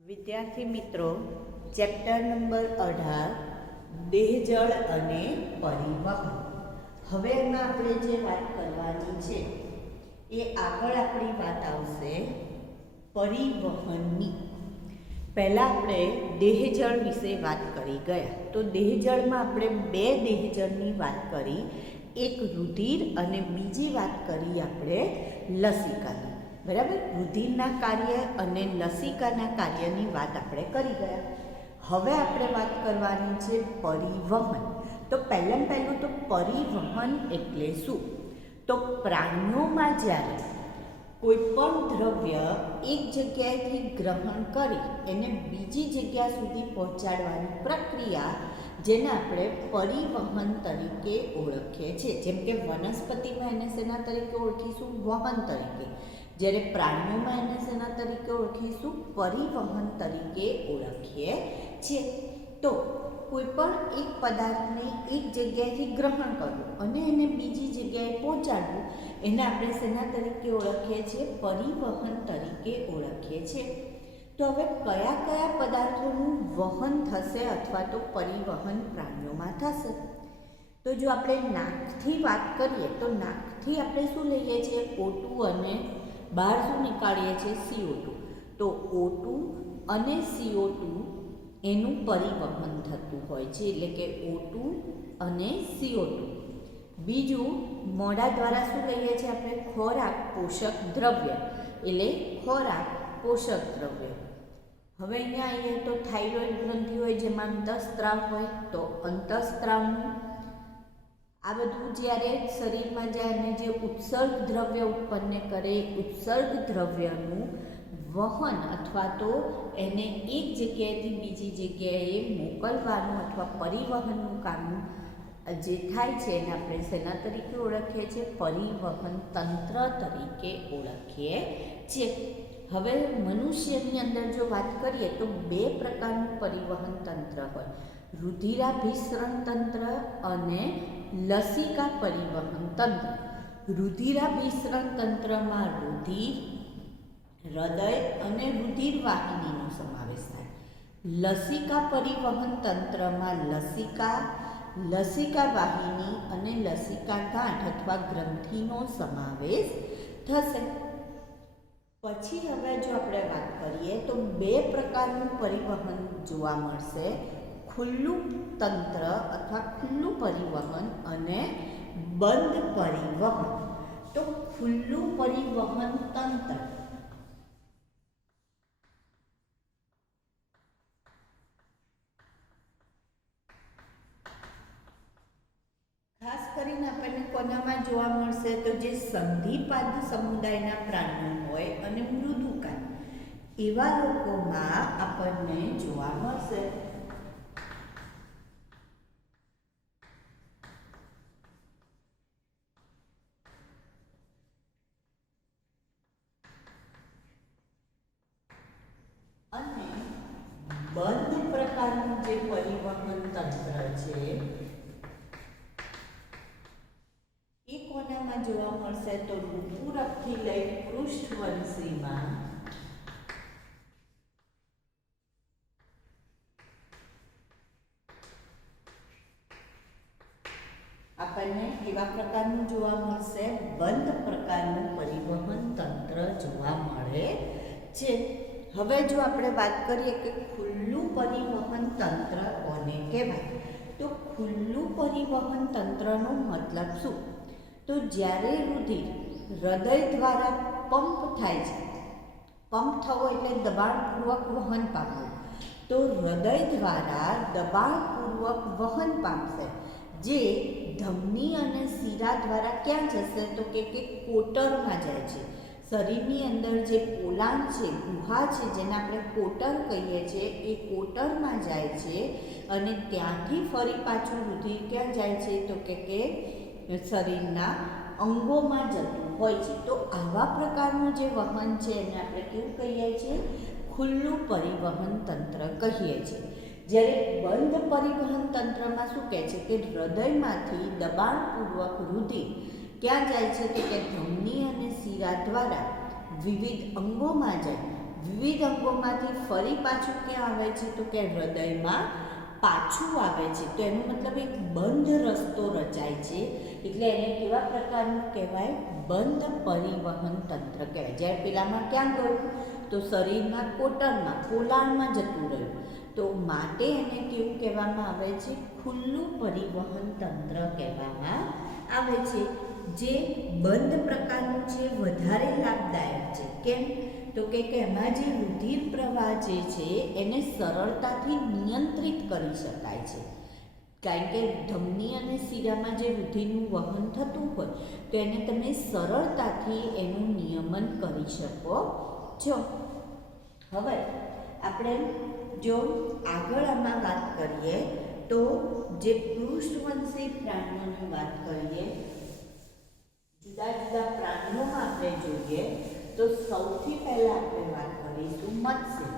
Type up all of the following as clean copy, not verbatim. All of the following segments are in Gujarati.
વિદ્યાર્થી મિત્રો, ચેપ્ટર નંબર 18 દેહજળ અને પરિવહન. હવે એમાં આપણે જે વાત કરવાની છે એ આગળ આપણી વાત આવશે પરિવહનની. પહેલાં આપણે દેહજળ વિશે વાત કરી ગયા. તો દેહજળમાં આપણે બે દેહજળની વાત કરી, એક રુધિર અને બીજી વાત કરી આપણે લસિકાની. બરાબર, રુધિરના કાર્ય અને લસિકાના કાર્યની વાત આપણે કરી ગયા. હવે આપણે વાત કરવાની છે પરિવહન. તો પહેલું તો પરિવહન એટલે શું? તો પ્રાણીઓમાં જ્યારે કોઈ પણ દ્રવ્ય એક જગ્યાએથી ગ્રહણ કરી એને બીજી જગ્યા સુધી પહોંચાડવાની પ્રક્રિયા, જેને આપણે પરિવહન તરીકે ઓળખીએ છીએ. જેમ કે વનસ્પતિમાં એને શેના તરીકે ઓળખીશું? વહન તરીકે. જ્યારે પ્રાણીઓમાં એને શેના તરીકે ઓળખીશું? પરિવહન તરીકે ઓળખીએ છીએ. તો કોઈ પણ એક પદાર્થને એક જગ્યાએથી ગ્રહણ કરવું અને એને બીજી જગ્યાએ પહોંચાડવું, એને આપણે શેના તરીકે ઓળખીએ છીએ? પરિવહન તરીકે ઓળખીએ છીએ. તો હવે કયા કયા પદાર્થોનું વહન થશે અથવા તો પરિવહન પ્રાણીઓમાં થશે? તો જો આપણે નાકથી વાત કરીએ તો નાકથી આપણે શું લઈએ છીએ? O2 અને બહાર શું નીકાળીએ છીએ? CO2. તો O2 અને CO2 એનું પરિવહન થતું હોય છે, એટલે કે O2 અને CO2. બીજું, મોઢા દ્વારા શું લઈએ છીએ આપણે? ખોરાક, પોષક દ્રવ્ય, એટલે ખોરાક, પોષક દ્રવ્ય. હવે અહીંયા આવીએ તો થાઇરોઇડ ગ્રંથિ હોય જેમાં અંતઃસ્ત્રાવ હોય, તો અંતઃસ્ત્રાવનું આ બધું જ્યારે શરીરમાં જાય અને જે ઉત્સર્ગ દ્રવ્ય ઉત્પન્ન કરે, ઉત્સર્ગ દ્રવ્યનું વહન અથવા તો એને એક જગ્યાએથી બીજી જગ્યાએ મોકલવાનું અથવા પરિવહનનું કામ જે થાય છે એને આપણે શેના તરીકે ઓળખીએ છીએ? પરિવહન તંત્ર તરીકે ઓળખીએ છીએ. હવે મનુષ્યની અંદર જો વાત કરીએ તો બે પ્રકારનું પરિવહન તંત્ર હોય, રુધિરાભિસરણ તંત્ર અને લસિકા પરિવહન તંત્ર. રુધિરાભિસરણ તંત્રમાં રુધિર, હૃદય અને રુધિર વાહિનીનો સમાવેશ થાય. લસિકા પરિવહન તંત્રમાં લસિકા વાહિની અને લસિકા ગાંઠ અથવા ગ્રંથિનો સમાવેશ થશે. પછી હવે જો આપણે વાત કરીએ તો બે પ્રકારનું પરિવહન જોવા મળશે, ખુલ્લું તંત્ર અથવા ખુલ્લું પરિવહન અને બંધ પરિવહન. તો ખુલ્લું પરિવહન તંત્ર ખાસ કરીને આપણને કોનામાં જોવા મળશે? તો જે સંધિપાદ સમુદાયના પ્રાણીઓ હોય અને મૃદુકાય એવા લોકોમાં આપણને જોવા મળશે. અને બંધ પ્રકારનું જે પરિવહન તંત્ર છે એ કોનામાં જોવા મળશે? તો નુપુરકથી લઈ પૃષ્ઠવંશીમાં આપણને કેવા પ્રકારનું જોવા મળશે? બંધ પ્રકારનું પરિવહન તંત્ર જોવા મળે છે. હવે જો આપણે વાત કરીએ કે ખુલ્લું પરિવહન તંત્ર કોને કહેવાય? તો ખુલ્લું પરિવહન તંત્રનો મતલબ શું? તો જ્યારે રુધિર હૃદય દ્વારા પંપ થાય છે, પંપ થવો એટલે દબાણપૂર્વક વહન પામવું, તો હૃદય દ્વારા દબાણપૂર્વક વહન પામશે, જે ધમની અને શિરા દ્વારા ક્યાં જશે? તો કે કોટરમાં જાય છે. શરીરની અંદર જે પોલાણ છે, ગુહા છે, જેને આપણે કોટર કહીએ છીએ, એ કોટરમાં જાય છે અને ત્યાંથી ફરી પાછું રુધિર ક્યાં જાય છે? તો કે શરીરના અંગોમાં જતું હોય છે. તો આવા પ્રકારનું જે વહન છે એને આપણે કેવું કહીએ છીએ? ખુલ્લું પરિવહન તંત્ર કહીએ છીએ. જ્યારે બંધ પરિવહન તંત્રમાં શું કહે છે કે હૃદયમાંથી દબાણપૂર્વક રુધિર ક્યાં જાય છે? તો કે ધમની અને શિરા દ્વારા વિવિધ અંગોમાં જાય, વિવિધ અંગોમાંથી ફરી પાછું ક્યાં આવે છે તો કે હૃદયમાં પાછું આવે છે. તો એનો મતલબ એક બંધ રસ્તો રચાય છે, એટલે એને કેવા પ્રકારનું કહેવાય? બંધ પરિવહન તંત્ર કહેવાય. જ્યારે પેલામાં ક્યાં ગયું તો શરીરના કોટરમાં પોલાણમાં જતું રહ્યું, તો માટે એને કેવું કહેવામાં આવે છે? ખુલ્લું પરિવહન તંત્ર કહેવામાં આવે છે. જે બંધ પ્રકારનું છે વધારે લાભદાયક છે. કેમ તો કે એમાં જે રુધિર પ્રવાહ જે છે એને સરળતાથી નિયંત્રિત કરી શકાય છે. કારણ કે ધમની અને શિરામાં જે રુધિરનું વહન થતું હોય તો એને તમે સરળતાથી એનું નિયમન કરી શકો છો. હવે આપણે જો આગળ આમાં વાત કરીએ તો જે પૃષ્ઠવંશી પ્રાણીઓની વાત કરીએ, જુદા જુદા પ્રાણીઓમાં આપણે જોઈએ તો સૌથી પહેલા આપણે વાત કરીશું મત્સ્ય.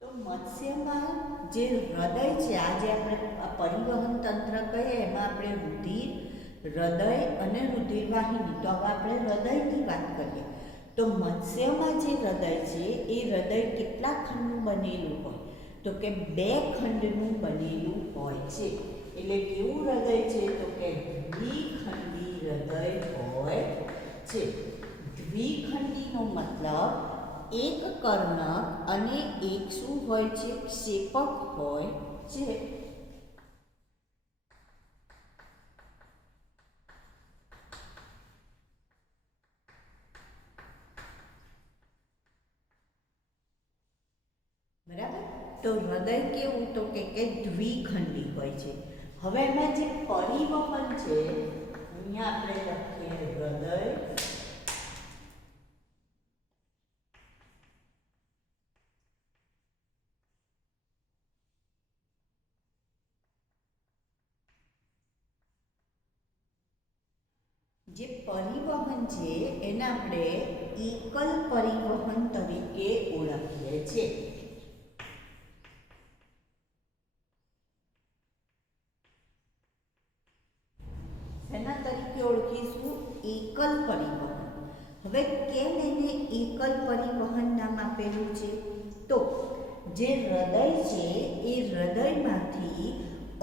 તો મત્સ્યમાં જે હૃદય છે, આ જે આપણે પરિવહન તંત્ર કહીએ એમાં આપણે રુધિર, હૃદય અને રુધિર વાહિની. તો હવે આપણે હૃદયની વાત કરીએ તો મત્સ્યમાં જે હૃદય છે એ હૃદય કેટલા ખંડનું બનેલું હોય તો કે 2 ખંડનું બનેલું હોય છે. એટલે કેવું હૃદય છે તો કે દ્વિખંડી હૃદય હોય છે. દ્વિખંડીનો મતલબ એક કર્ણક અને એક શું હોય છે? ક્ષેપક હોય છે. બરાબર. તો હૃદય કેવું તો કે દ્વિખંડી હોય છે. હવે એમાં જે પરિવહન છે, અહીંયા આપણે લખીએ હૃદય, જે પરિવહન છે એને આપણે એકલ પરિવહન તરીકે ઓળખીએ છીએ. શેના તરીકે ઓળખીશું? એકલ પરિવહન. હવે કેમ એને એકલ પરિવહન નામ આપેલું છે? તો જે હૃદય છે એ હૃદયમાંથી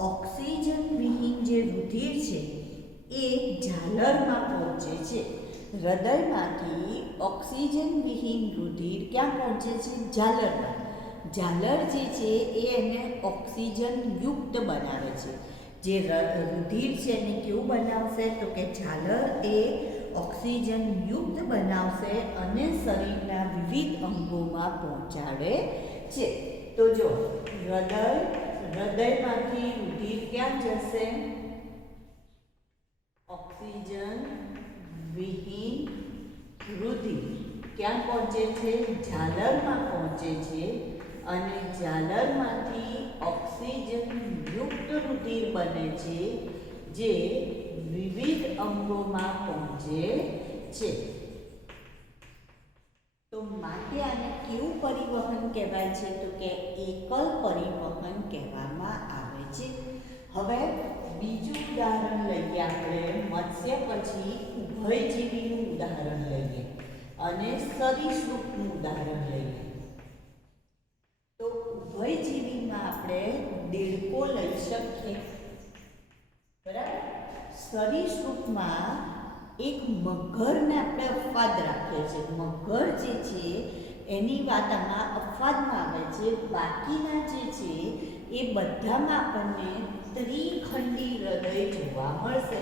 ઓક્સિજન વિહીન જે રુધિર છે એ ઝાલરમાં પહોંચે છે. હૃદયમાંથી ઓક્સિજન વિહીન રુધિર ક્યાં પહોંચે છે? ઝાલરમાં. ઝાલર જે છે એ એને ઓક્સિજન યુક્ત બનાવે છે. જે રુધિર છે એને કેવું બનાવશે તો કે ઝાલર એ ઓક્સિજન યુક્ત બનાવશે અને શરીરના વિવિધ અંગોમાં પહોંચાડે છે. તો જો હૃદયમાંથી રુધિર ક્યાં જશે? ઓક્સિજન વિહીન રુધિર ક્યાં પહોંચે છે? ઝાલરમાં પહોંચે છે અને ઝાલરમાંથી ઓક્સિજન યુક્ત રુધિર બને છે જે વિવિધ અંગોમાં પહોંચે છે. તો માટે આને કેવું પરિવહન કહેવાય છે તો કે એકલ પરિવહન કહેવામાં આવે છે. હવે બીજું ઉદાહરણ લઈએ આપણે. મત્સ્ય પછી ઉભયજીવીનું ઉદાહરણ લઈએ અને સરીસૃપનું ઉદાહરણ લઈએ. તો ઉભયજીવીમાં આપણે દેડકો લઈ શકીએ, બરાબર. સરીસૃપમાં એક મગરને આપણે અપવાદ રાખીએ છીએ. મગર જે છે એની વાત આમાં અપવાદમાં આવે છે. બાકીના જે છે એ બધામાં આપણને ત્રિખંડી હૃદય જોવા મળશે.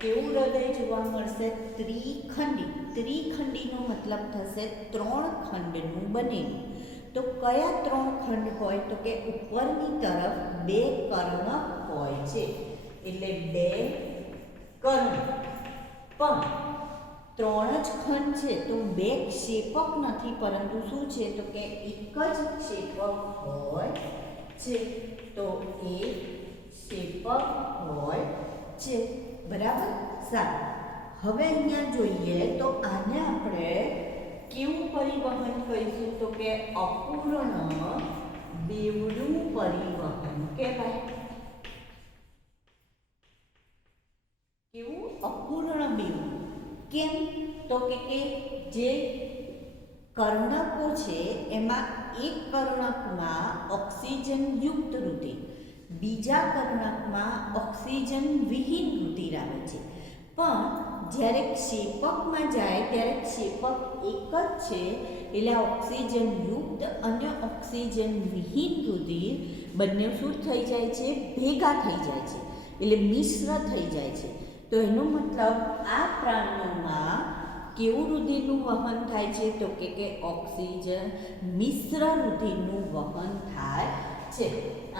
કેવું હૃદય જોવા મળશે? ત્રિખંડી. ત્રિખંડીનો મતલબ થશે 3 ખંડનું બનેલું. તો કયા 3 ખંડ હોય તો કે ઉપરની તરફ 2 કર્ણક હોય છે, એટલે 2 કર્ણક. પણ 3 જ ખંડ છે તો 2 ક્ષેપક નથી, પરંતુ શું છે તો કે એક જ ક્ષેપક હોય છે. તો એક ક્ષેપક હોય છે, બરાબર. સારું. હવે અહીંયા જોઈએ તો આને આપણે કેવું પરિવહન કહીશું તો કે અપૂર્ણ બેવડું પરિવહન કહેવાય. કેવું? અપૂર્ણ બેવડું. કેમ તો કે જે કર્ણકો છે એમાં એક કર્ણકમાં ઓક્સિજનયુક્ત રુધિર, બીજા કર્ણકમાં ઓક્સિજન વિહીન રુધિર આવે છે. પણ જ્યારે ક્ષેપકમાં જાય ત્યારે ક્ષેપક એક જ છે, એટલે ઓક્સિજનયુક્ત અને ઓક્સિજન વિહીન રુધિર બંને શું થઈ જાય છે? ભેગા થઈ જાય છે, એટલે મિશ્ર થઈ જાય છે. તો એનો મતલબ આ પ્રાણીઓમાં કેવું રુધિરનું વહન થાય છે? તો કે ઓક્સિજન મિશ્ર રુધિરનું વહન થાય છે.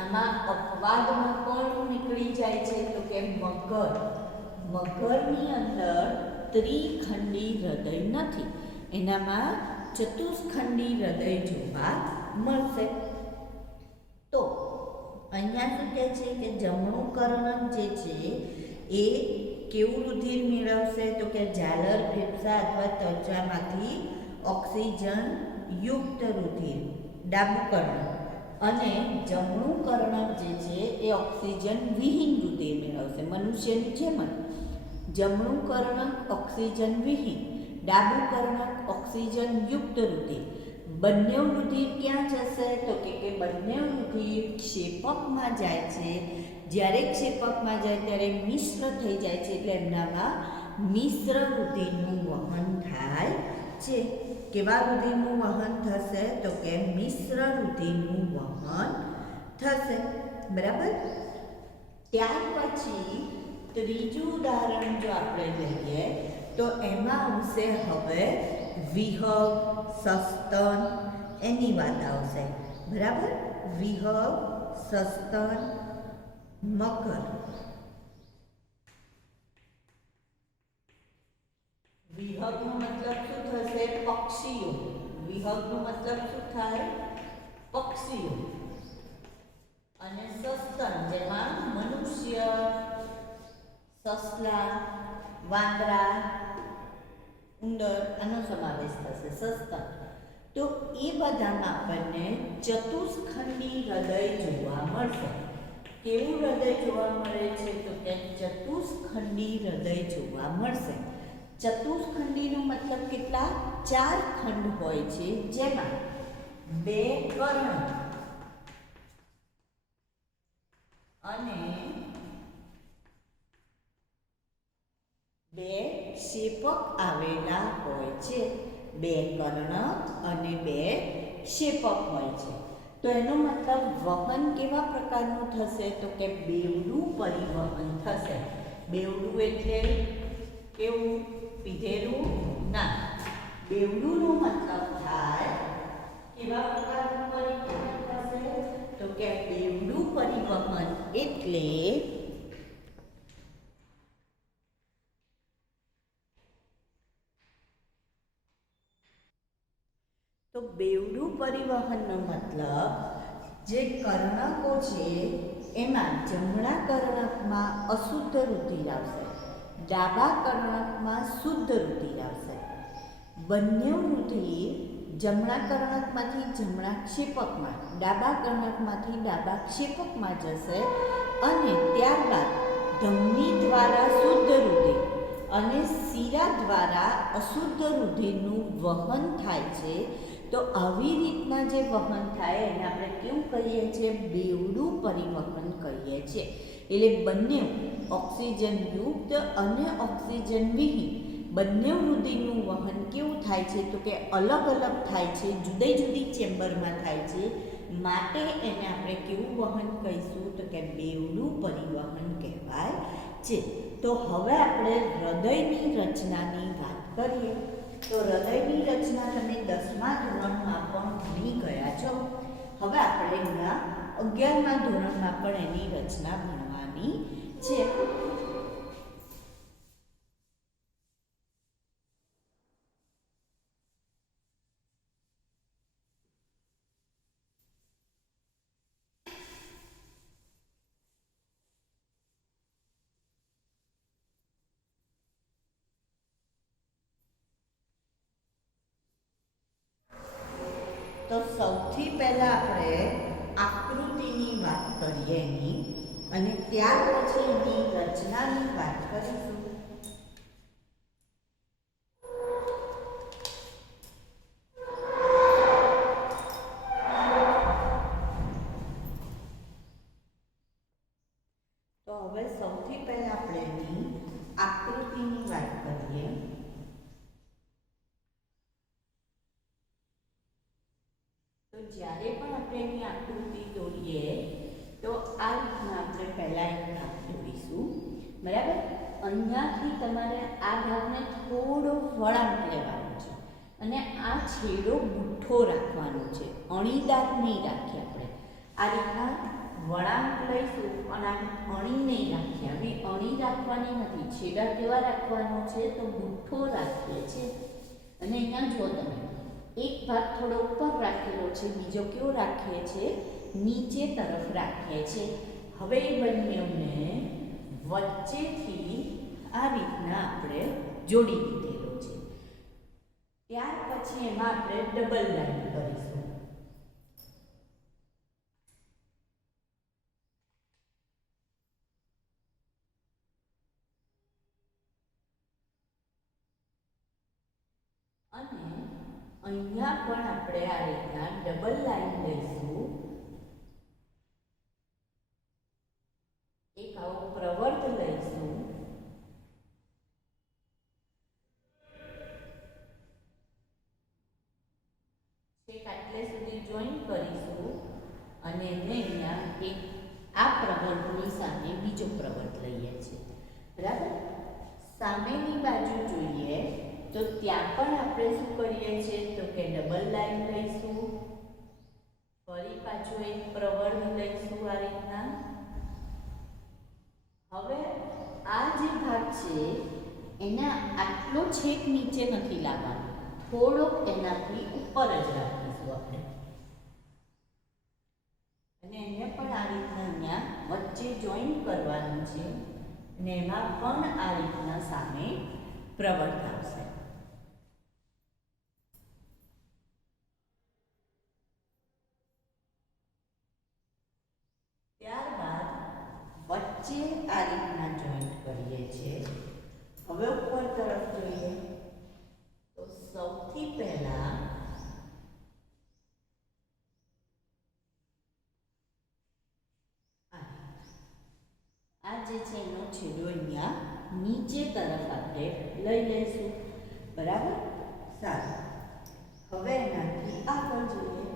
આમાં અપવાદમાં કોણ નીકળી જાય છે? તો કે મગર. મગરની અંદર ત્રિખંડી હૃદય નથી, એનામાં ચતુષ્ખંડી હૃદય જોવા મળશે. તો અહીંયા શું કહે છે કે જમણું કર્ણક જે છે એ કેવું રુધિર મેળવશે? તો કે ઝાલર, ફેફસા અથવા ત્વચામાંથી ઓક્સિજન યુક્ત રુધિર, ડાબું કર્ણક. અને જમણું કર્ણક જે છે એ ઓક્સિજન વિહીન રુધિર મેળવશે, મનુષ્યની જેમ જ. જમણું કર્ણક ઓક્સિજન વિહીન, ડાબું કર્ણક ઓક્સિજન યુક્ત રુધિર. બંને રુધિર ક્યાં જશે? તો કે બંને રુધિર ક્ષેપકમાં જાય છે. જ્યારે ક્ષેપકમાં જાય ત્યારે મિશ્ર થઈ જાય છે, એટલે એમનામાં મિશ્ર રુધિરનું વહન થાય છે. કેવા રુધિરનું વહન થશે? તો કે મિશ્ર રુધિરનું વહન થશે. બરાબર. ત્યાર પછી ત્રીજું ઉદાહરણ જો આપણે લઈએ તો એમાં આવશે હવે વિહગ, સસ્તન, એની વાત આવશે. બરાબર. વિહગ, સસ્તન, મકર. વિહગનો મતલબ શું થશે? પક્ષીઓ. વિહગનો મતલબ શું થાય? પક્ષીઓ. અને સસ્તન જેમાં મનુષ્ય, સસલા, વાંદરા, ઉંદર આનો સમાવેશ થશે. સસ્તન. તો એ બધામાં આપણને ચતુષ્ખંડી હૃદય જોવા મળશે. કેવું હૃદય જોવા મળે છે? તો કે ચતુષ્ખંડી હૃદય જોવા મળશે. ચતુષ્ખંડીનો મતલબ કેટલા? 4 ખંડ હોય છે, જેમાં 2 કર્ણ અને 2 ક્ષેપક આવેલા હોય છે. 2 કર્ણ અને 2 ક્ષેપક હોય છે. તો એનો મતલબ વહન કેવા પ્રકારનું થશે? તો કે બેવડું પરિવહન થશે. બેવડું એટલે કેવું? પીધેલું ના. બેવડુંનો મતલબ થાય કેવા પ્રકારનું પરિવહન થશે? તો કે બેવડું પરિવહન એટલે તો બેવડું પરિવહનનો મતલબ જે કર્ણકો છે એમાં જમણા કર્ણકમાં અશુદ્ધ રુધિર આવશે, ડાબા કર્ણકમાં શુદ્ધ રુધિર આવશે. બંને રુધિર જમણા કર્ણકમાંથી જમણા ક્ષેપકમાં, ડાબા કર્ણકમાંથી ડાબા ક્ષેપકમાં જશે અને ત્યારબાદ ધમની દ્વારા શુદ્ધ રુધિર અને શિરા દ્વારા અશુદ્ધ રુધિરનું વહન થાય છે. તો આવી રીતના જે વહન થાય એને આપણે કેવું કહીએ છીએ? બેવડું પરિવહન કહીએ છીએ. એટલે બંને ઓક્સિજનયુક્ત અને ઓક્સિજન વિહીન બંને રુધિરનું વહન કેવું થાય છે? તો કે અલગ અલગ થાય છે, જુદી જુદી ચેમ્બરમાં થાય છે. માટે એને આપણે કેવું વહન કહીશું? તો કે બેવડું પરિવહન કહેવાય છે. તો હવે આપણે હૃદયની રચનાની વાત કરીએ. તો હૃદયની રચના તમે 10મા ધોરણમાં પણ ભણી ગયા છો. હવે આપણે એના 11મા ધોરણમાં પણ એની રચના ભણવાની છે. તો સૌથી પહેલા આપણે આકૃતિની વાત કરીએ એની, અને ત્યાર પછી એની રચનાની વાત કરીશું. તો જ્યારે પણ આપણે એની આકૃતિ દોરીએ તો આ રીતના આપણે પહેલાં એક ભાગ દોરીશું, બરાબર. અહીંયાથી તમારે આ ભાગને થોડો વળાંક લેવાનો છે અને આ છેડો બુઠ્ઠો રાખવાનો છે, અણીદાર નહીં રાખીએ આપણે. આ રીતના વળાંક લઈશું અને આમ અણી નહીં રાખીએ. હવે અણી રાખવાની નથી, છેડા કેવા રાખવાનો છે તો બુઠ્ઠો રાખીએ છીએ. અને અહીંયા જુઓ તમે, એક ભાગ થોડો ઉપર રાખેલો છે, બીજો કેવો રાખીએ છીએ, નીચે તરફ રાખીએ છીએ. હવે એ બંનેને વચ્ચેથી આ રીતના આપણે જોડી દીધેલો છે. ત્યાર પછી એમાં આપણે ડબલ લાઈન કરીશું. અને અહીંયા પણ આપણે આ રીતના ડબલ લાઈન લઈશું. એક આવો પ્રવર્ત લઈશું. છેક આટલે સુધી જોઈન કરીશું અને એને અહીંયા એક આ પ્રવર્તની સામે બીજો પ્રવર્ત લઈએ છીએ, બરાબર. સામેની બાજુ જોઈએ તો ત્યાં પણ આપણે શું કરીએ છીએ તો કે ડબલ લાઈન લઈશું, ફરી પાછું એક પ્રવર્ત લઈશું આ રીતના. હવે આ જે ભાગ છે એના આટલો છેક નીચે નથી લાવવાનો, થોડોક એનાથી ઉપર જ રાખીશું આપણે. અને એને પણ આ રીતના અહીંયા વચ્ચે જોઈન કરવાનું છે અને એમાં પણ આ રીતના સામે પ્રવર્ત આવશે. ત્યારબાદ વચ્ચે આ રીતના જોઈન્ટ કરીએ છીએ. હવે ઉપર તરફ જોઈએ તો સૌથી પહેલા આ જે છે એનો છેડો અહીંયા નીચે તરફ આપણે લઈ લઈશું, બરાબર. સારું, હવે એનાથી આગળ જોઈએ.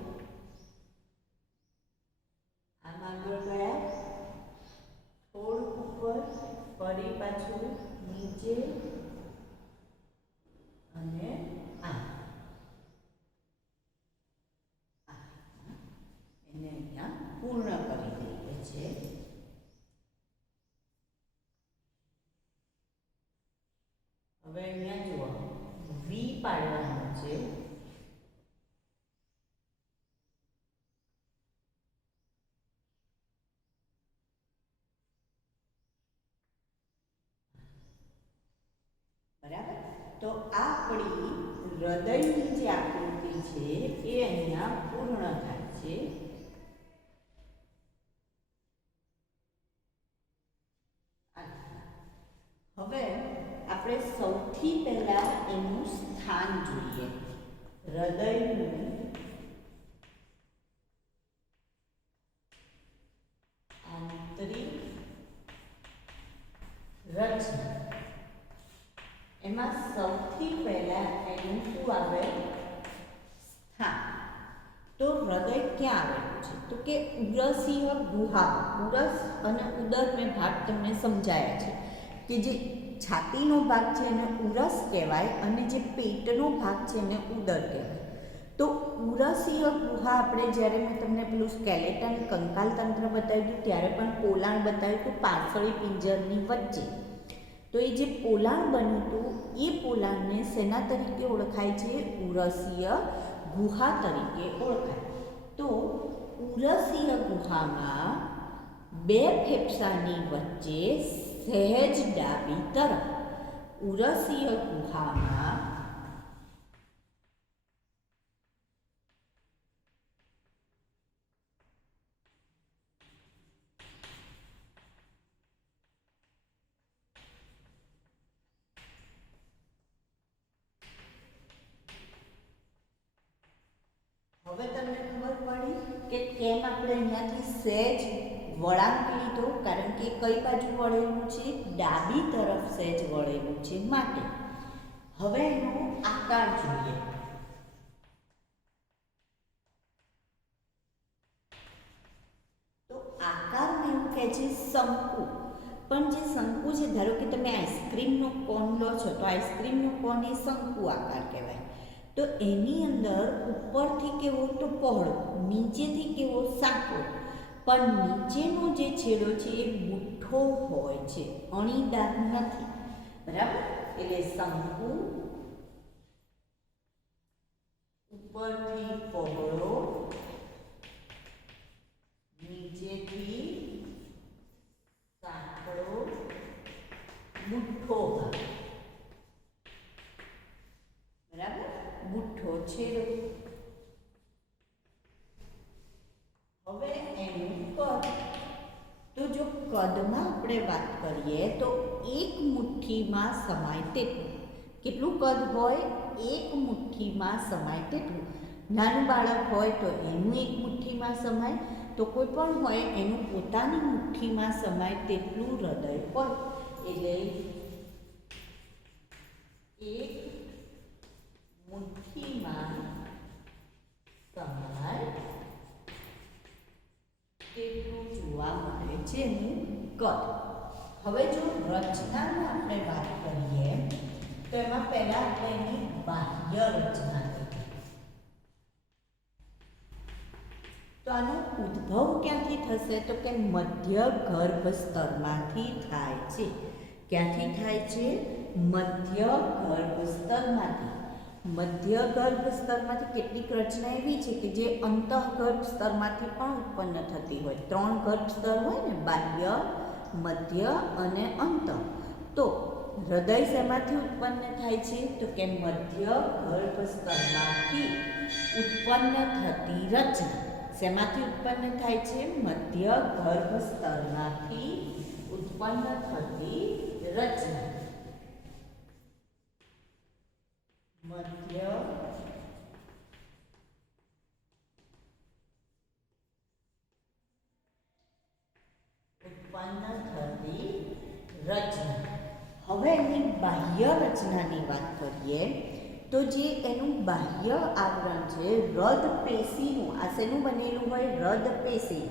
આમ આગળ ગયા, થોડુંક ઉપર, ફરી પાછું નીચે અને એને અહીંયા પૂર્ણ કરી દઈએ છીએ. હવે અહીંયા જુઓ વી પાડવાનું છે. બરાબર. તો આ આપણી હૃદયની જે આકૃતિ છે એ અહીંયા પૂર્ણ થાય છે. હવે આપણે સૌથી પહેલા એનું સ્થાન જોઈએ. હૃદયનું આંતરિક રચના, એમાં સૌથી પહેલા એનું શું આવે, સ્થાન. તો હૃદય ક્યાં આવેલું છે તો કે ઉરસીય ગુહા. ઉરસ અને ઉદર મેં ભાગ તમને સમજાયા છે કે જે છાતીનો ભાગ છે એને ઉરસ કહેવાય અને જે પેટનો ભાગ છે એને ઉદર કહેવાય. તો ઉરસીય ગુહા આપણે જ્યારે મેં તમને પેલું સ્કેલેટન કંકાલ તંત્ર બતાવ્યું ત્યારે પણ પોલાણ બતાવ્યું હતું પાછળી પિંજરની વચ્ચે. તો એ જે પોલાણ બન્યું હતું એ પોલાણને શેના તરીકે ઓળખાય છે, ઉરસીય ગુહા તરીકે ઓળખાય. તો ઉરસીય ગુહામાં બે ફેફસાની વચ્ચે સહેજ ડાબી તરફ ઉરસીય ગુહામાં હવે તમને ખબર પડી કે કેમ આપણે અહીંયાથી સહેજ વળાંક લીધો, કારણ કે કઈ બાજુ વળેલું છે, ડાબી તરફ સહેજ વળેલું છે માટે. હવે એનો આકાર જોઈએ. શંકુ. પણ જે શંકુ છે, ધારો કે તમે આઈસ્ક્રીમનો કોન લો છો તો આઈસ્ક્રીમનો કોન એ શંકુ આકાર કહેવાય. તો એની અંદર ઉપરથી કેવો તો પહોળો, નીચેથી કેવો સાંકડો, પણ નીચેનો જે છેડો છે એ બુઠ્ઠો હોય છે, અણીદાર નથી. બરાબર? એટલે શંકુ ઉપરથી પહોળો, નીચેથી સાંકડો, બુઠ્ઠો ભાગ. બરાબર? બુઠ્ઠો છેડો. હવે એનું કદ. તો જો કદમાં આપણે વાત કરીએ તો એક મુઠ્ઠીમાં સમાય તેટલું. કેટલું કદ હોય? એક મુઠ્ઠીમાં સમાય તેટલું. નાનું બાળક હોય તો એનું એક મુઠ્ઠીમાં સમાય, તો કોઈ પણ હોય એનું પોતાની મુઠ્ઠીમાં સમાય તેટલું હૃદય હોય. એટલે એક મુઠ્ઠીમાં સમાય તેટલું જોવા મળે છે એનું કદ. હવે જો રચનાની આપણે વાત કરીએ તો એમાં પહેલા આપણે એની બાહ્ય રચના કરીએ. તો આનો ઉદ્ભવ ક્યાંથી થશે? તો કે મધ્ય ગર્ભ સ્તરમાંથી થાય છે. ક્યાંથી થાય છે? મધ્ય ગર્ભ સ્તરમાંથી. મધ્ય ગર્ભ સ્તરમાંથી કેટલીક રચના એવી છે કે જે અંતઃગર્ભ સ્તરમાંથી પણ ઉત્પન્ન થતી હોય. 3 ગર્ભ સ્તર હોય ને, બાહ્ય, મધ્ય અને અંત. તો હૃદય શેમાંથી ઉત્પન્ન થાય છે? તો કે મધ્ય ગર્ભ સ્તરમાંથી ઉત્પન્ન થતી રચના. શેમાંથી ઉત્પન્ન થાય છે? મધ્ય ગર્ભ સ્તરમાંથી ઉત્પન્ન થતી રચના. મધ્ય ઉત્પન્ન થતી રચના. હવે એની બાહ્ય રચનાની વાત કરીએ તો જે એનું બાહ્ય આવરણ છે હૃદ પેશીનું, આ શેનું બનેલું હોય? હૃદ પેશી.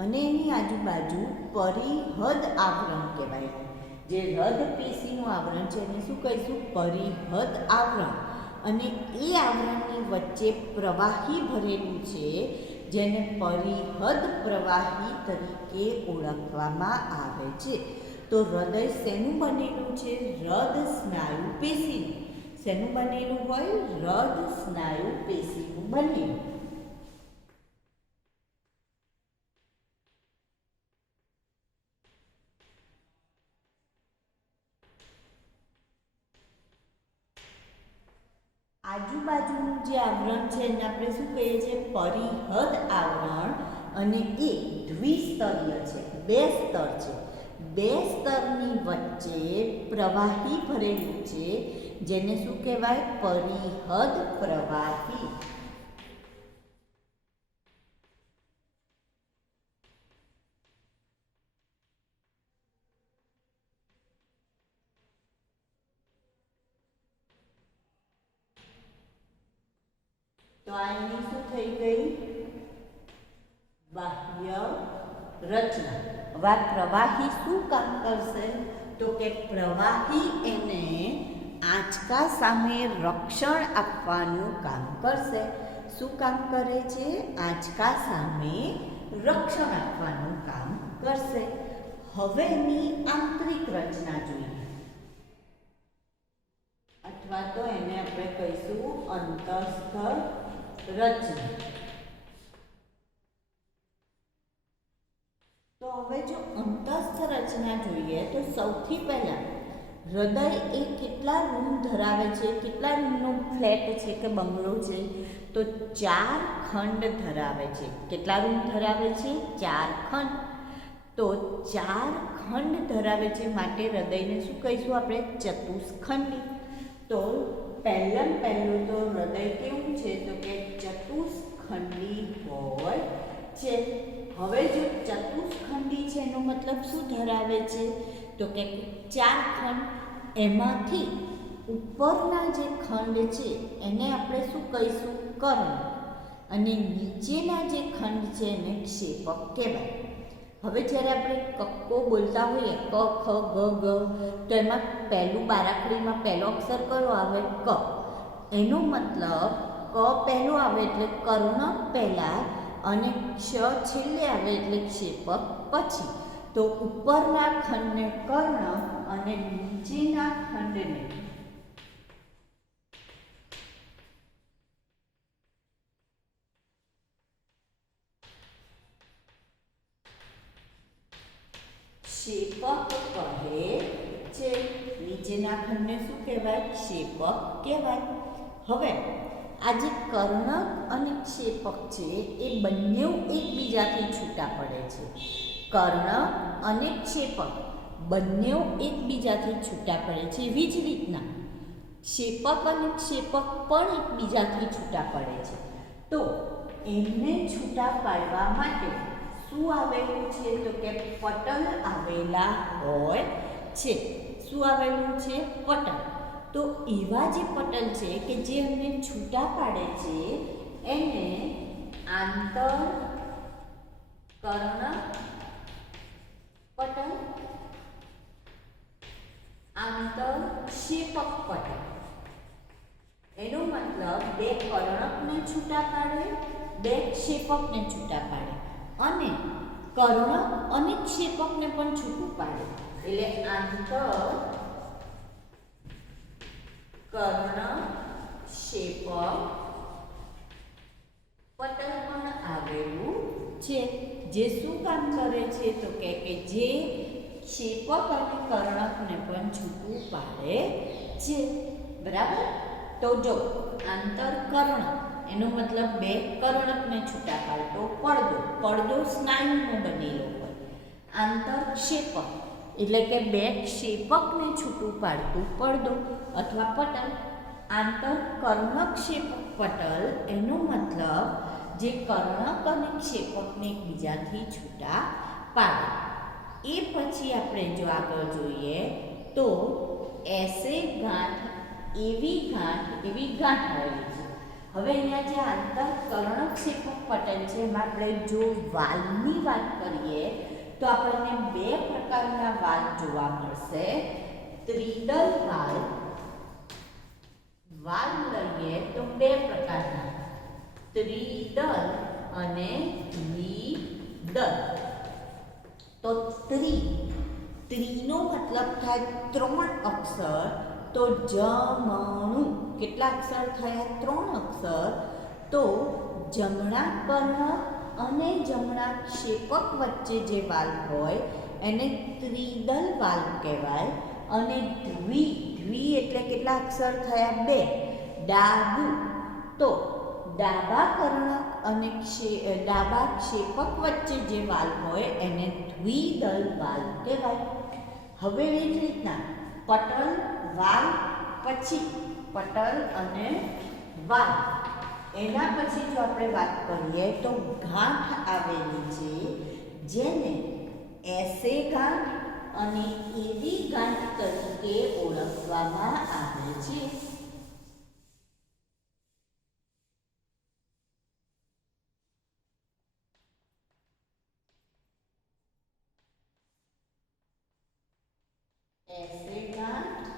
અને એની આજુબાજુ પરિહદ આવરણ કહેવાય. જે હૃદ પેશીનું આવરણ છે એને શું કહીશું? પરિહદ આવરણ. અને એ આવરણની વચ્ચે પ્રવાહી ભરેલું છે જેને પરિહદ પ્રવાહી તરીકે ઓળખવામાં આવે છે. તો હૃદય શેનું બનેલું છે? હૃદ સ્નાયુ પેશીનું. શેનું બનેલું હોય? હૃદ સ્નાયુ પેશીનું બનેલું. આજુબાજુનું જે આવરણ છે એને આપણે શું કહીએ છીએ? પરિહદ આવરણ. અને એ દ્વિસ્તરીય છે, 2 સ્તર છે. 2 સ્તરની વચ્ચે પ્રવાહી ભરેલું છે જેને શું કહેવાય? પરિહદ પ્રવાહી. તો આની શું થઈ ગઈ? બાહ્ય રચના. હવે પ્રવાહી શું કામ કરશે? તો કે પ્રવાહી એને આંચકા સામે રક્ષણ આપવાનું કામ કરશે. શું કામ કરે છે? આંચકા સામે રક્ષણ આપવાનું કામ કરશે. હવે એની આંતરિક રચના જોઈએ, અથવા તો એને આપણે કહીશું અંતસ્થ રચના. તો હવે જો અંતસ્થ રચના જોઈએ તો સૌથી પહેલા હૃદય એ કેટલા રૂમ ધરાવે છે? કેટલા રૂમનો ફ્લેટ છે કે બંગલો છે? તો 4 ખંડ ધરાવે છે. કેટલા રૂમ ધરાવે છે? 4 ખંડ. તો 4 ખંડ ધરાવે છે માટે હૃદયને શું કહીશું આપણે? ચતુષ્ખંડી. તો પહેલું તો હૃદય કેવું છે? તો કે ચતુષ્ખંડી હોય છે. હવે જો ચતુષ્ખંડી છે એનો મતલબ શું ધરાવે છે? તો કે 4 ખંડ. એમાંથી ઉપરના જે ખંડ છે એને આપણે શું કહીશું? કર્ણ. અને નીચેના જે ખંડ છે એને ક્ષેપક કહેવાય. હવે જ્યારે આપણે કક્કો બોલતા હોઈએ ક ખ ગ ગ, તો એમાં પહેલું બારાખડીમાં પહેલો અક્ષર કયો આવે? ક. એનો મતલબ ક પહેલો આવે એટલે કર્ણક પહેલાં અને ક્ષ છેલ્લે આવે એટલે ક્ષેપક પછી. તો ઉપરના ખંડને કર્ણક અને નીચેના ખંડને ક્ષેપક કહે છે. નીચેના ખંડને શું કહેવાય? ક્ષેપક કહેવાય. હવે આ જે કર્ણક અને ક્ષેપક છે એ બંને એકબીજાથી છૂટા પડે છે. કર્ણક અને ક્ષેપક બંને એકબીજાથી છૂટા પડે છે. એવી જ રીતના ક્ષેપક અને ક્ષેપક પણ એકબીજાથી છૂટા પડે છે. તો એમને છૂટા પાડવા માટે શું આવેલું છે? તો કે પટલ આવેલા હોય છે. શું આવેલું છે? પટલ. તો એવા જે પટલ છે કે જે એમને છૂટા પાડે છે એને આંતર કર્ણક પટલ, આંતર ક્ષેપક પટલ. એનો મતલબ બે કર્ણકને છૂટા પાડે, બે ક્ષેપકને છૂટા પાડે અને કર્ણક અને ક્ષેપકને પણ છૂટું પાડે. એટલે આંતર કર્ણક ક્ષેપક પટલ પણ આવેલું છે. જે શું કામ કરે છે? તો કે જે ક્ષેપક અને કર્ણકને પણ છૂટું પાડે છે. બરાબર. તો જો આંતર કર્ણક એનો મતલબ બે કર્ણકને છૂટા પાડતો પડદો, પડદો સ્નાયુનો બનેલો હોય. આંતર ક્ષેપક એટલે કે બે ક્ષેપકને છૂટું પાડતું પડદો અથવા પટલ. આંતર કર્ણક ક્ષેપક પટલ એનો મતલબ જે કર્ણક અને ક્ષેપકને એકબીજાથી છૂટા પાડે. એ પછી આપણે જો આગળ જોઈએ તો એસે ગાંઠ એવી ગાંઠ આવેલી છે. હવે અહીંયા જે આંતર કર્ણક ક્ષેપક પટલ છે એમાં આપણે જો વાલની વાત કરીએ તો આપણને બે પ્રકારના વાલ જોવા મળશે. ત્રિદલ વાલ લઈએ તો બે પ્રકારના, ત્રિદલ અને દ્વિદલ. તો ત્રિનો મતલબ થાય ત્રણ અક્ષર. તો જમણું કેટલા અક્ષર થયા? ત્રણ અક્ષર. તો જમણા કર્ણક અને જમણા ક્ષેપક વચ્ચે જે વાલ હોય એને ત્રિદલ વાલ કહેવાય. અને દ્વિ એટલે કેટલા અક્ષર થયા? બે. ડાબું. તો ડાબા કર્ણક અને ડાબા ક્ષેપક વચ્ચે જે વાલ હોય એને દ્વિદલ વાલ કહેવાય. હવે એ જ રીતના પટલ વાલ પછી પટલ અને વાલ. એના પછી જો આપણે વાત કરીએ તો ગાંઠ આવેલી છે જેને એસે ગાંઠ અને એવી ગાંઠ તરીકે ઓળખવામાં આવે છે. એસે ગાંઠ,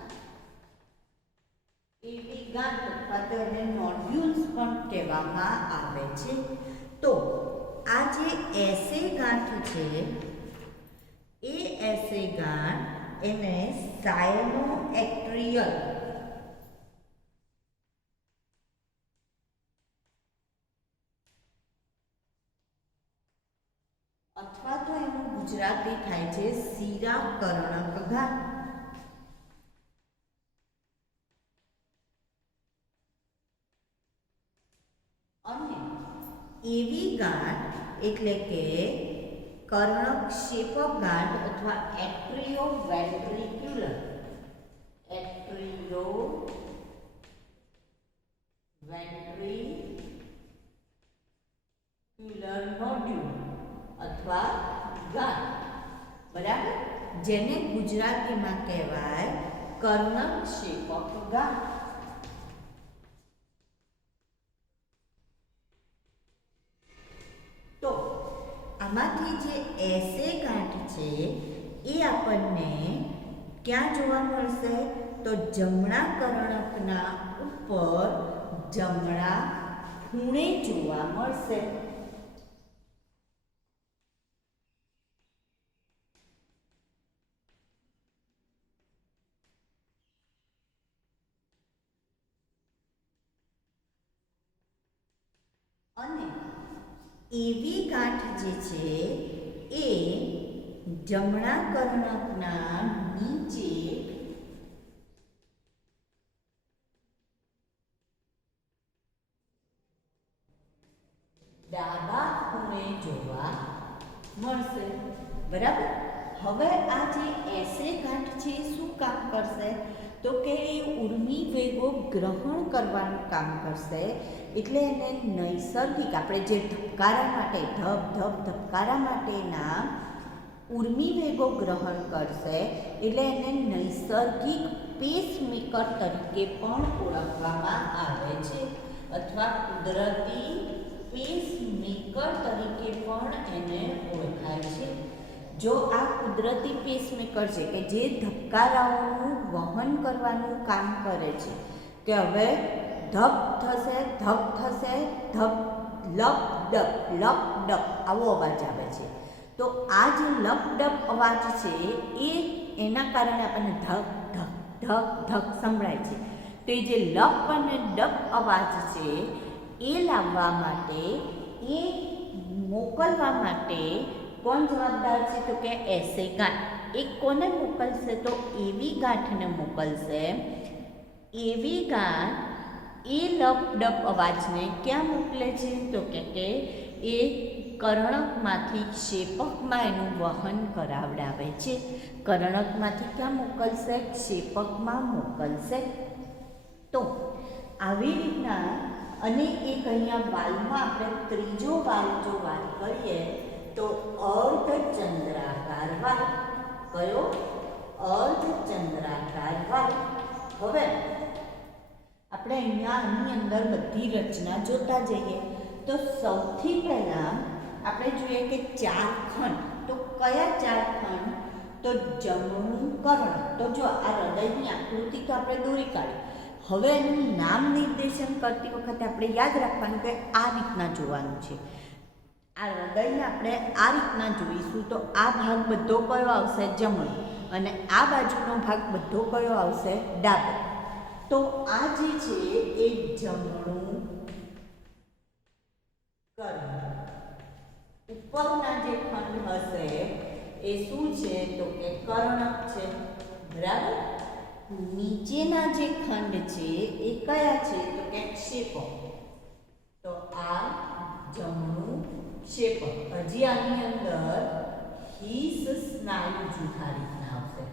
એવી ગાંઠ અથવા તો એને નોડ્યુલ્સ પણ કહેવામાં આવે છે. તો આ જે એસે ગાંઠ છે એ એસે ગાંઠ એને સાયનોએક્ટ્રિયલ અથવા તો એનું ગુજરાતી થાય છે શિરાકર્ણક ગાંઠ. અને એવી ગાંઠ એટલે કે કર્ણક ક્ષેપક ગાંઠ અથવા એટ્રિયોવેન્ટ્રિક્યુલર નોડ્યુલ અથવા ગાંઠ. બરાબર. જેને ગુજરાતીમાં કહેવાય કર્ણક ક્ષેપક ગાંઠ. આમાંથી જે એસે ગાંઠ છે એ આપણને ક્યાં જોવા મળશે? તો જમણા કર્ણકના ઉપર જમણા ખૂણે જોવા મળશે. અને એવી ગાંઠ જે છે એ જમણા કર્ણકના નીચે ડાબા ખૂણે જોવા મળશે. બરાબર. હવે આ જે એસે ગાંઠ છે શું કામ કરશે? તો કે એ ઉર્મી વેગો ગ્રહણ કરવાનું કામ કરશે. એટલે એને નૈસર્ગિક આપણે જે ધબકારા માટે ધબ ધબ ધબકારા માટેના ઉર્મી વેગો ગ્રહણ કરશે. એટલે એને નૈસર્ગિક પેસમેકર તરીકે પણ ઓળખવામાં આવે છે, અથવા કુદરતી પેસમેકર તરીકે પણ એને ઓળખાય છે. જો આ કુદરતી પેસમેકર છે કે જે ધબકારાઓનું વહન કરવાનું કામ કરે છે, કે હવે ધબ થશે, ધબ થશે, ધબ, લપ ડપ, લપ ડપ આવો અવાજ આવે છે. તો આ જે લપ ડપ અવાજ છે એ એના કારણે આપણને ધક ધક ધક ધક સંભળાય છે. તો એ જે લપ અને ડપ અવાજ છે એ લાવવા માટે, એ મોકલવા માટે કોણ જવાબદાર છે? તો કે એસે ગાંઠ. એ કોને મોકલશે? તો એવી ગાંઠને મોકલશે. એવી ગાંઠ એ લપ ડપ અવાજને ક્યાં મોકલે છે? તો કે એ કર્ણકમાંથી ક્ષેપકમાં એનું વહન કરાવડાવે છે. કર્ણકમાંથી ક્યાં મોકલશે? ક્ષેપકમાં મોકલશે. તો આવી રીતના, અને એક અહીંયા વાલમાં આપણે ત્રીજો વાલ જો વાત કરીએ તો અર્ધચંદ્રાકાર વાલ. કયો? અર્ધચંદ્રાકાર વાલ. હવે આપણે અહીંયા આની અંદર બધી રચના જોતા જઈએ તો સૌથી પહેલાં આપણે જોઈએ કે ચાર ખંડ. તો કયા ચાર ખંડ? તો જમણું કર્ણ. તો જો આ હૃદયની આકૃતિ તો આપણે દોરી કાઢી. હવે એનું નામ નિર્દેશન કરતી વખતે આપણે યાદ રાખવાનું કે આ રીતના જોવાનું છે. આ હૃદયને આપણે આ રીતના જોઈશું તો આ ભાગ બધો કયો આવશે? જમણો. અને આ બાજુનો ભાગ બધો કયો આવશે? ડાબો. તો આ જે છે એ જમણું કર્ણ. ઉપરના જે ખંડ હશે એ શું છે? તો કે કર્ણક છે. બરાબર. નીચેના જે ખંડ છે એ કયા છે? તો કે ક્ષેપક. તો આ જમણું ક્ષેપક. હજી આની અંદર હિસ સ્નાયુ જૂથા રીતના આવશે.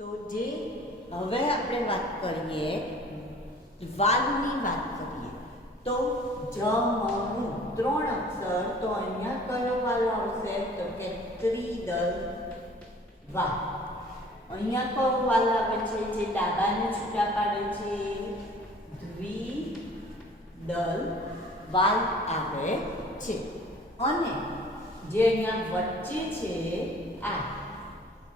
તો જે હવે આપણે વાત કરીએ વાલની વાત કરીએ તો જમણું 3 અક્ષર. તો અહીંયા કયો વાલ આવશે? તો કે ત્રિદલ વાલ. અહીંયા કયો વાલ આવે છે? જે ડાબાને છૂટા પાડે છે? દ્વિદલ વાલ આવે છે. અને જે અહીંયા વચ્ચે છે આ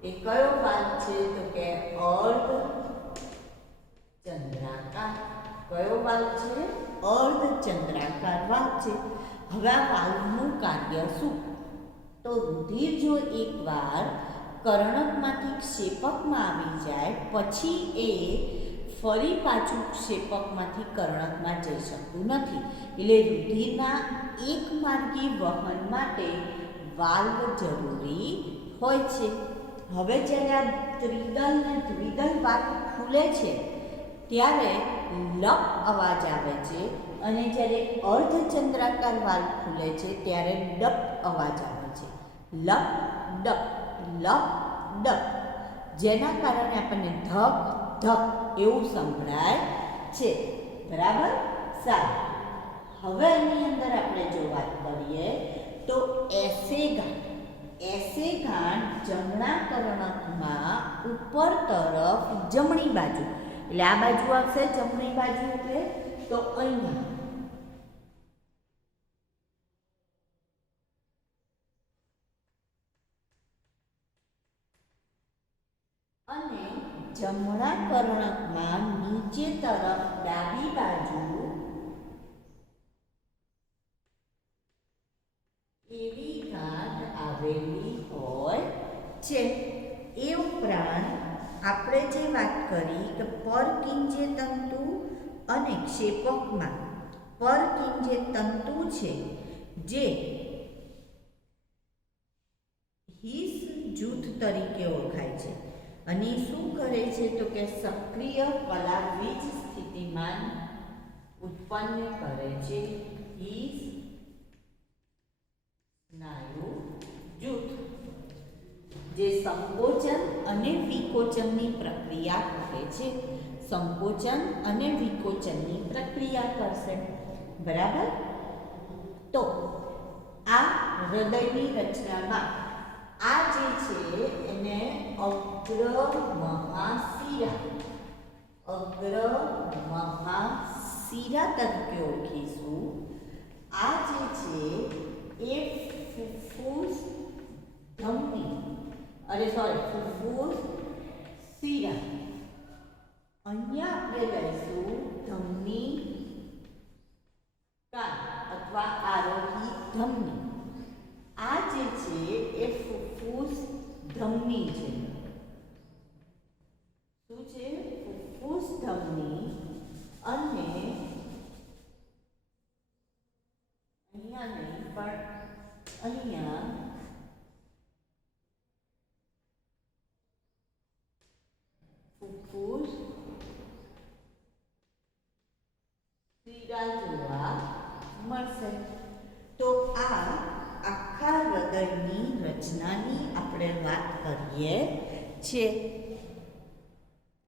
એ કયો વાલ છે? તો કે અર્ધચંદ્રાકાર. કયો વાલ છે? અર્ધચંદ્રાકાર વાલ છે. હવે આ વાલનું કાર્ય શું? તો રુધિર જો એકવાર કર્ણકમાંથી ક્ષેપકમાં આવી જાય પછી એ ફરી પાછું ક્ષેપકમાંથી કર્ણકમાં જઈ શકતું નથી. એટલે રુધિરના એક માર્ગી વહન માટે વાલ્વ જરૂરી હોય છે. હવે જ્યારે આ ત્રિદલ ને દ્વિદલ વાલ્વ ખુલે છે ત્યારે લપ અવાજ આવે છે, અને જ્યારે અર્ધચંદ્રાકાર વાલ્વ ખુલે છે ત્યારે ડપ અવાજ આવે છે. લપ ડપ, લપ ડપ, જેના કારણે આપણને ધક ધક એવું સંભળાય છે. બરાબર. સારું. હવે એની અંદર આપણે જો વાત કરીએ તો એસે ગાંઠ. એસે ગાંઠ જમણા કર્ણકમાં ઉપર તરફ જમણી બાજુ, એટલે આ બાજુ આવશે જમણી બાજુ, એટલે તો અહીંયા અને જમણા કર્ણકમાં નીચે તરફ ડાબી બાજુ એવી ગાંઠ આવેલી હોય છે. એ ઉપરાંત આપણે જે વાત કરી કે પરકિંજે તંતુ અને ક્ષેપકમાં પરકિંજે તંતુ છે જે હિસ જૂથ તરીકે ઓળખાય છે અને શું કરે છે તો કે સક્રિય કલાવીજ સ્થિતિમાન ઉત્પન્ન કરે છે. હિસ સ્નાયુ જૂથ જે સંકોચન અને વિકોચનની પ્રક્રિયા કરે છે, સંકોચન અને વિકોચનની પ્રક્રિયા કરશે. બરાબર. તો આ હૃદયની રચનામાં આ જે છે એને અગ્ર મહાશિરા તરીકે ઓળખીશું. આ જે છે એ ફુફ્ફુસ ધમની ફુફ્ફુસ શિરા. અહીંયા આપણે લઈશું ધમની કાન અથવા આરોહી ધમની. આ જે છે એ ફુફ્ફુસ ધમની છે. શું છે? ફુફ્ફુસ ધમની. અને અહીંયા નહીં પણ અહીંયા ફુફ્ફુસ શિરા જોવા મળશે. તો આ આખા હૃદયની રચનાની આપણે વાત કરીએ છીએ.